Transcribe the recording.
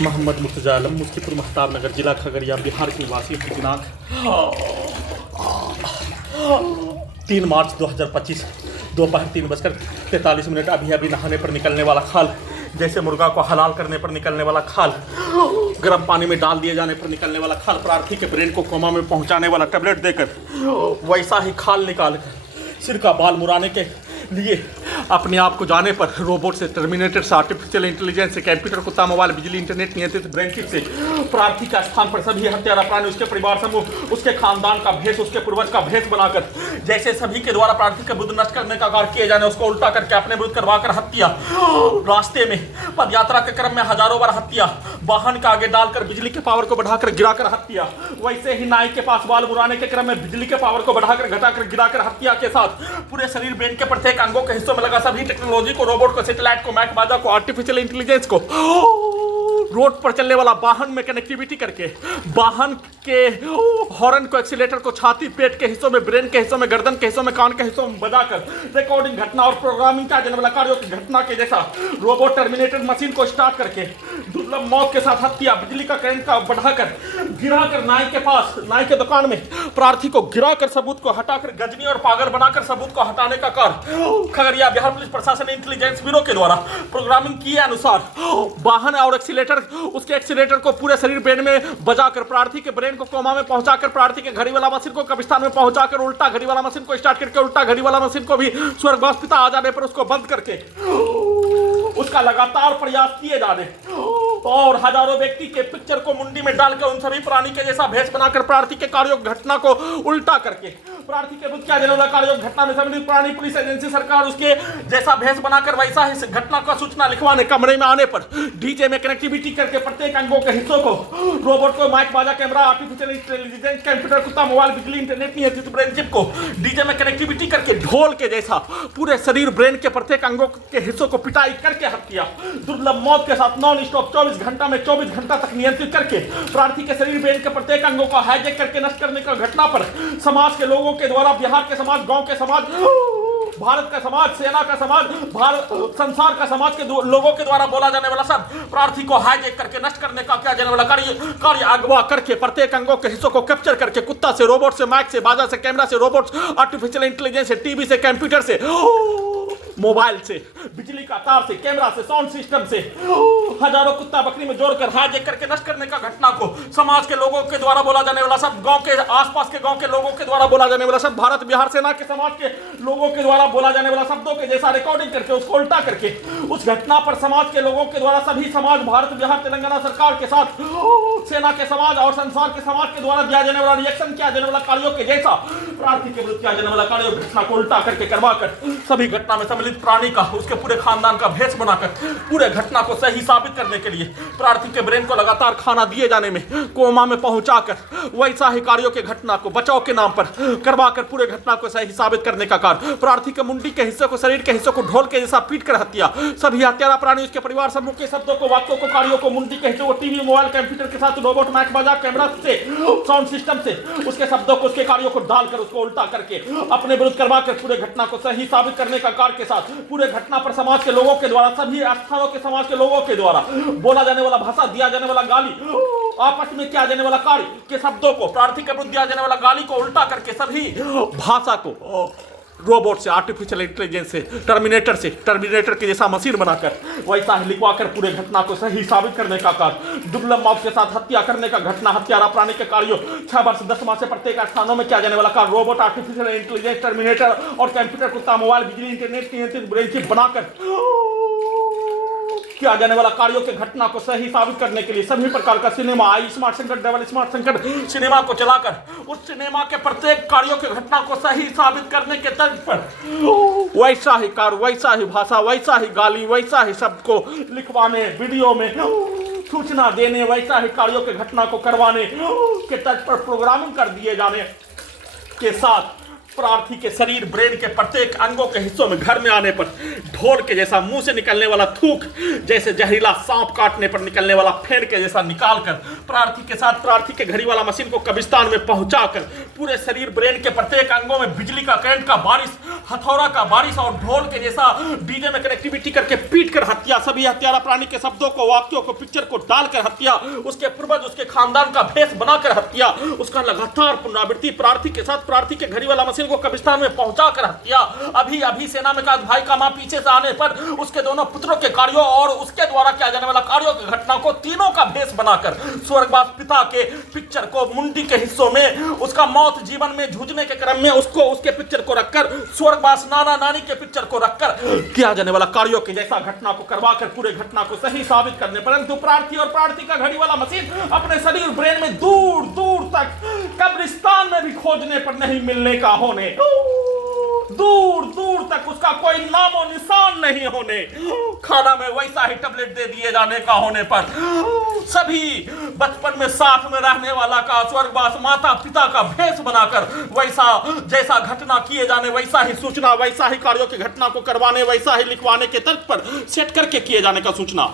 मोहम्मद मुर्तजा आलम, मुफ्तीपुर महताब नगर, जिला खगड़िया, बिहार के निवासी हैं। दिनांक 3 मार्च 2025 दोपहर 3:43 अभी नहाने पर निकलने वाला खाल, जैसे मुर्गा को हलाल करने पर निकलने वाला खाल, गर्म पानी में डाल दिए जाने पर निकलने वाला खाल, प्रार्थी के ब्रेन को कोमा में पहुंचाने वाला टैबलेट देकर वैसा ही खाल निकाल कर सिर का बाल मुड़ाने के लिए अपने आप को जाने पर रोबोट से, टर्मिनेटर से, आर्टिफिशियल इंटेलिजेंस से, कंप्यूटर, कुत्ता, मोबाइल, बिजली, इंटरनेट नियंत्रित ब्रेन चिप से प्रार्थी का स्थान पर सभी हत्यारा प्राणी, उसके परिवार समूह, उसके खानदान का भेष, उसके पूर्वज का भेष बनाकर जैसे सभी के द्वारा प्रार्थी का बुद्ध नष्ट करने का कार्य किए जाने, उसको उल्टा करके अपने बुद्ध करवाकर हत्या, रास्ते में पद यात्रा के क्रम में हजारों बार हत्या, वाहन का आगे डालकर बिजली के पावर को बढ़ाकर गिराकर हत्या, वैसे ही नाई के पास बाल बुराने के क्रम में बिजली के पावर को बढ़ाकर घटाकर गिराकर हत्या के साथ पूरे शरीर ब्रेन के प्रत्येक अंगों के हिस्सों में लगा सभी टेक्नोलॉजी को, रोबोट को, सैटेलाइट को, मैक बाजा को, आर्टिफिशियल इंटेलिजेंस को, रोड पर चलने वाला वाहन में कनेक्टिविटी करके वाहन के हॉर्न को, एक्सीलेटर को छाती, पेट के हिस्सों में, ब्रेन के हिस्सों में, गर्दन के हिस्सों में, कान के हिस्सों में बजाकर रिकॉर्डिंग घटना और प्रोग्रामिंग का जनवला कार्यों की घटना के जैसा रोबोट टर्मिनेटेड मशीन को स्टार्ट करके दुर्लभ मौत के साथ हत्या, बिजली का करंट का बढ़ाकर गिराकर नाई के पास, नाई के दुकान में प्रार्थी को गिराकर सबूत को हटाकर गजनी और पागल बनाकर सबूत को हटाने का कार्य खगड़िया बिहार पुलिस प्रशासन इंटेलिजेंस ब्यूरो के द्वारा प्रोग्रामिंग किए अनुसार वाहन और एक्सीलेटर, उसके एक्सीलेटर को पूरे शरीर ब्रेन में बजाकर प्रार्थी के ब्रेन को कोमा में पहुंचाकर प्रार्थी के घड़ी वाला मशीन को कब्रिस्तान में पहुंचाकर उल्टा घड़ी वाला मशीन को स्टार्ट करके उल्टा घड़ी वाला मशीन को भी स्वर्गवास पिता आ जाने पर उसको बंद करके उसका लगातार प्रयास किए जाने और हजारों व्यक्ति के पिक्चर को मुंडी में डालकर उन सभी प्राणी के जैसा भेष बनाकर प्रार्थी के कार्यों घटना को उल्टा करके प्रार्थी के बुद्ध क्या जनवला कार्यों घटना में सम्मिलित प्राणी, पुलिस एजेंसी, सरकार उसके जैसा भेष बनाकर वैसा ही घटना का सूचना लिखवाने, कमरे में आने पर डीजे में कनेक्टिविटी करके प्रत्येक अंगों के हिस्सों को, रोबोट को, माइक बाजा, कैमरा, आर्टिफिशियल इंटेलिजेंस, कंप्यूटर, कुत्ता, मोबाइल, बिजली, इंटरनेट नियंत्रित ब्रेन चिप को डीजे में कनेक्टिविटी करके ढोल के जैसा पूरे शरीर ब्रेन के प्रत्येक अंगों के हिस्सों को पिटाई करके हत्या, दुर्लभ मौत के साथ नॉन स्टॉप 24 घंटा में 24 घंटा तक नियंत्रित करके प्रार्थी के शरीर ब्रेन के प्रत्येक अंगों को हाईजैक करके नष्ट करने का घटना पर समाज के लोगों के द्वारा, बिहार के समाज, गांव के समाज, भारत का समाज, सेना का समाज, भारत संसार का समाज के लोगों के द्वारा बोला जाने वाला शब्द प्रार्थी को हाईजैक करके नष्ट करने का क्या जाने वाला कार्य अगवा करके प्रत्येक अंगों के हिस्सों को कैप्चर करके कुत्ता से, रोबोट से, माइक से, बाजा से, कैमरा से, रोबोट, आर्टिफिशियल इंटेलिजेंस से, टीवी से, कंप्यूटर से, मोबाइल से, बिजली का तार से, कैमरा से, साउंड सिस्टम से हजारों कुत्ता बकरी में जोड़कर हाईजैक करके नष्ट करने का घटना को समाज के लोगों के द्वारा बोला जाने वाला शब्द, गांव के आसपास के गांव के लोगों के द्वारा बोला जाने वाला शब्द, भारत बिहार सेना के समाज के लोगों के द्वारा बोला जाने वाला शब्दों के जैसा रिकॉर्डिंग करके उसको उल्टा करके उस घटना पर समाज के लोगों के द्वारा सभी समाज, भारत बिहार तेलंगाना सरकार के साथ सेना के समाज और संसार के समाज के द्वारा दिया जाने वाला रिएक्शन किया जाने वाला कार्यों के जैसा प्रार्थी के विरुद्ध किया जाने वाला कार्यों घटना को उल्टा करके करवाकर सभी घटना में सम्मिलित प्राणी का, उसके पूरे खानदान का भेष बनाकर पूरे घटना को सही साबित करने के लिए प्रार्थी के ब्रेन को लगातार खाना दिए जाने में, कोमा में पहुंचाकर वैसा ही कार्यों के घटना को बचाव के नाम पर करवाकर पूरे घटना को सही साबित करने का कार्य, प्रार्थी के मुंडी के हिस्से को, शरीर के हिस्सों को ढोल के जैसा पीट कर हत्या, सभी हत्यारा प्राणी, उसके परिवार समूह के शब्दों को, वाक्यों को, कार्यों को, मुंडी के हिस्सों को, टीवी, मोबाइल, कंप्यूटर के साथ रोबोट, माइक बाजा, कैमरा से, साउंड सिस्टम से उसके शब्दों को, उसके कार्यों को डालकर उसको उल्टा करके अपने विरुद्ध करवाकर पूरे घटना को सही साबित करने का कार्य के साथ पूरे घटना पर समाज के लोगों के द्वारा, सभी स्थानों के समाज के लोगों के द्वारा बोला जाने वाला भाषा, दिया जाने वाला गाली, आपस में किया जाने वाला कार्य के शब्दों को, प्रार्थी के विरुद्ध दिया जाने वाला गाली को उल्टा करके सभी भाषा को रोबोट से, आर्टिफिशियल इंटेलिजेंस से, टर्मिनेटर के जैसा मशीन बनाकर वैसा ही लिखवाकर पूरे घटना को सही साबित करने का कार्य, दुर्लभ मौत के साथ हत्या करने का घटना, हत्यारा प्राणी के कार्यों 6 वर्ष 10 माह से प्रत्येक स्थानों में किया जाने वाला कार्य, रोबोट, आर्टिफिशियल इंटेलिजेंस, टर्मिनेटर और कंप्यूटर, कुत्ता, मोबाइल, बिजली, इंटरनेट नियंत्रित ब्रेन चिप बनाकर किया जाने वाला कार्यों के घटना को सही साबित करने के लिए सभी प्रकार का सिनेमा, आई स्मार्ट संकट, डबल स्मार्ट संकट सिनेमा को चलाकर उस सिनेमा के प्रत्येक कार्यों के घटना को सही साबित करने के तर्ज पर वैसा ही कार्य, वैसा ही भाषा, वैसा ही गाली, वैसा ही शब्द को लिखवाने, वीडियो में सूचना देने, वैसा ही कार्यों के घटना को करवाने के तर्ज पर प्रोग्रामिंग कर दिए जाने के साथ प्रार्थी के शरीर ब्रेन के प्रत्येक अंगों के हिस्सों में घर में आने पर ढोल के जैसा मुंह से निकलने वाला थूक, जैसे जहरीला सांप काटने पर निकलने वाला फेन के जैसा निकालकर प्रार्थी के साथ प्रार्थी के घड़ी वाला मशीन को कब्रिस्तान में पहुंचाकर पूरे शरीर ब्रेन के प्रत्येक अंगों में बिजली का करंट का बारिश, हथौड़ा का बारिश और ढोल के जैसा डीजे में कनेक्टिविटी करके पीट कर हत्या, सभी हत्यारा प्राणी के शब्दों को, वाक्यों को, पिक्चर को डालकर हत्या, उसके पूर्वज उसके खानदान का भेष बनाकर हत्या, उसका लगातार पुनरावृत्ति, प्रार्थी के साथ प्रार्थी के घड़ी वाला मशीन को कब्रिस्तान में पहुंचाकर हत्या, अभी अभी सेना में काद भाई का मां पीछे से आने पर उसके दोनों पुत्रों के कार्यों और उसके द्वारा किया जाने वाला कार्यों की घटना को तीनों का भेष बनाकर स्वर्गवास पिता के पिक्चर को मुंडी के हिस्सों में, उसका मौत जीवन में जूझने के क्रम में उसको उसके पिक्चर को रखकर स्वर्गवास नाना नानी के पिक्चर को रखकर किया जाने वाला कार्यों के जैसा घटना को करवाकर पूरे घटना को सही साबित करने, परंतु प्रार्थी और प्रार्थी का घड़ी वाला मशीन अपने शरीर ब्रेन में दूर दूर तक कब्रिस्तान में भी खोजने पर नहीं मिलने का होने, दूर दूर तक उसका कोई नामो निशान नहीं होने, खाना में वैसा ही टैबलेट दे दिए जाने का होने पर सभी बचपन में साथ में रहने वाला का स्वर्गवास माता पिता का भेष बनाकर वैसा जैसा घटना किए जाने, वैसा ही सूचना, वैसा ही कार्यों की घटना को करवाने, वैसा ही लिखवाने के तर्क पर सेट करके किए जाने का सूचना।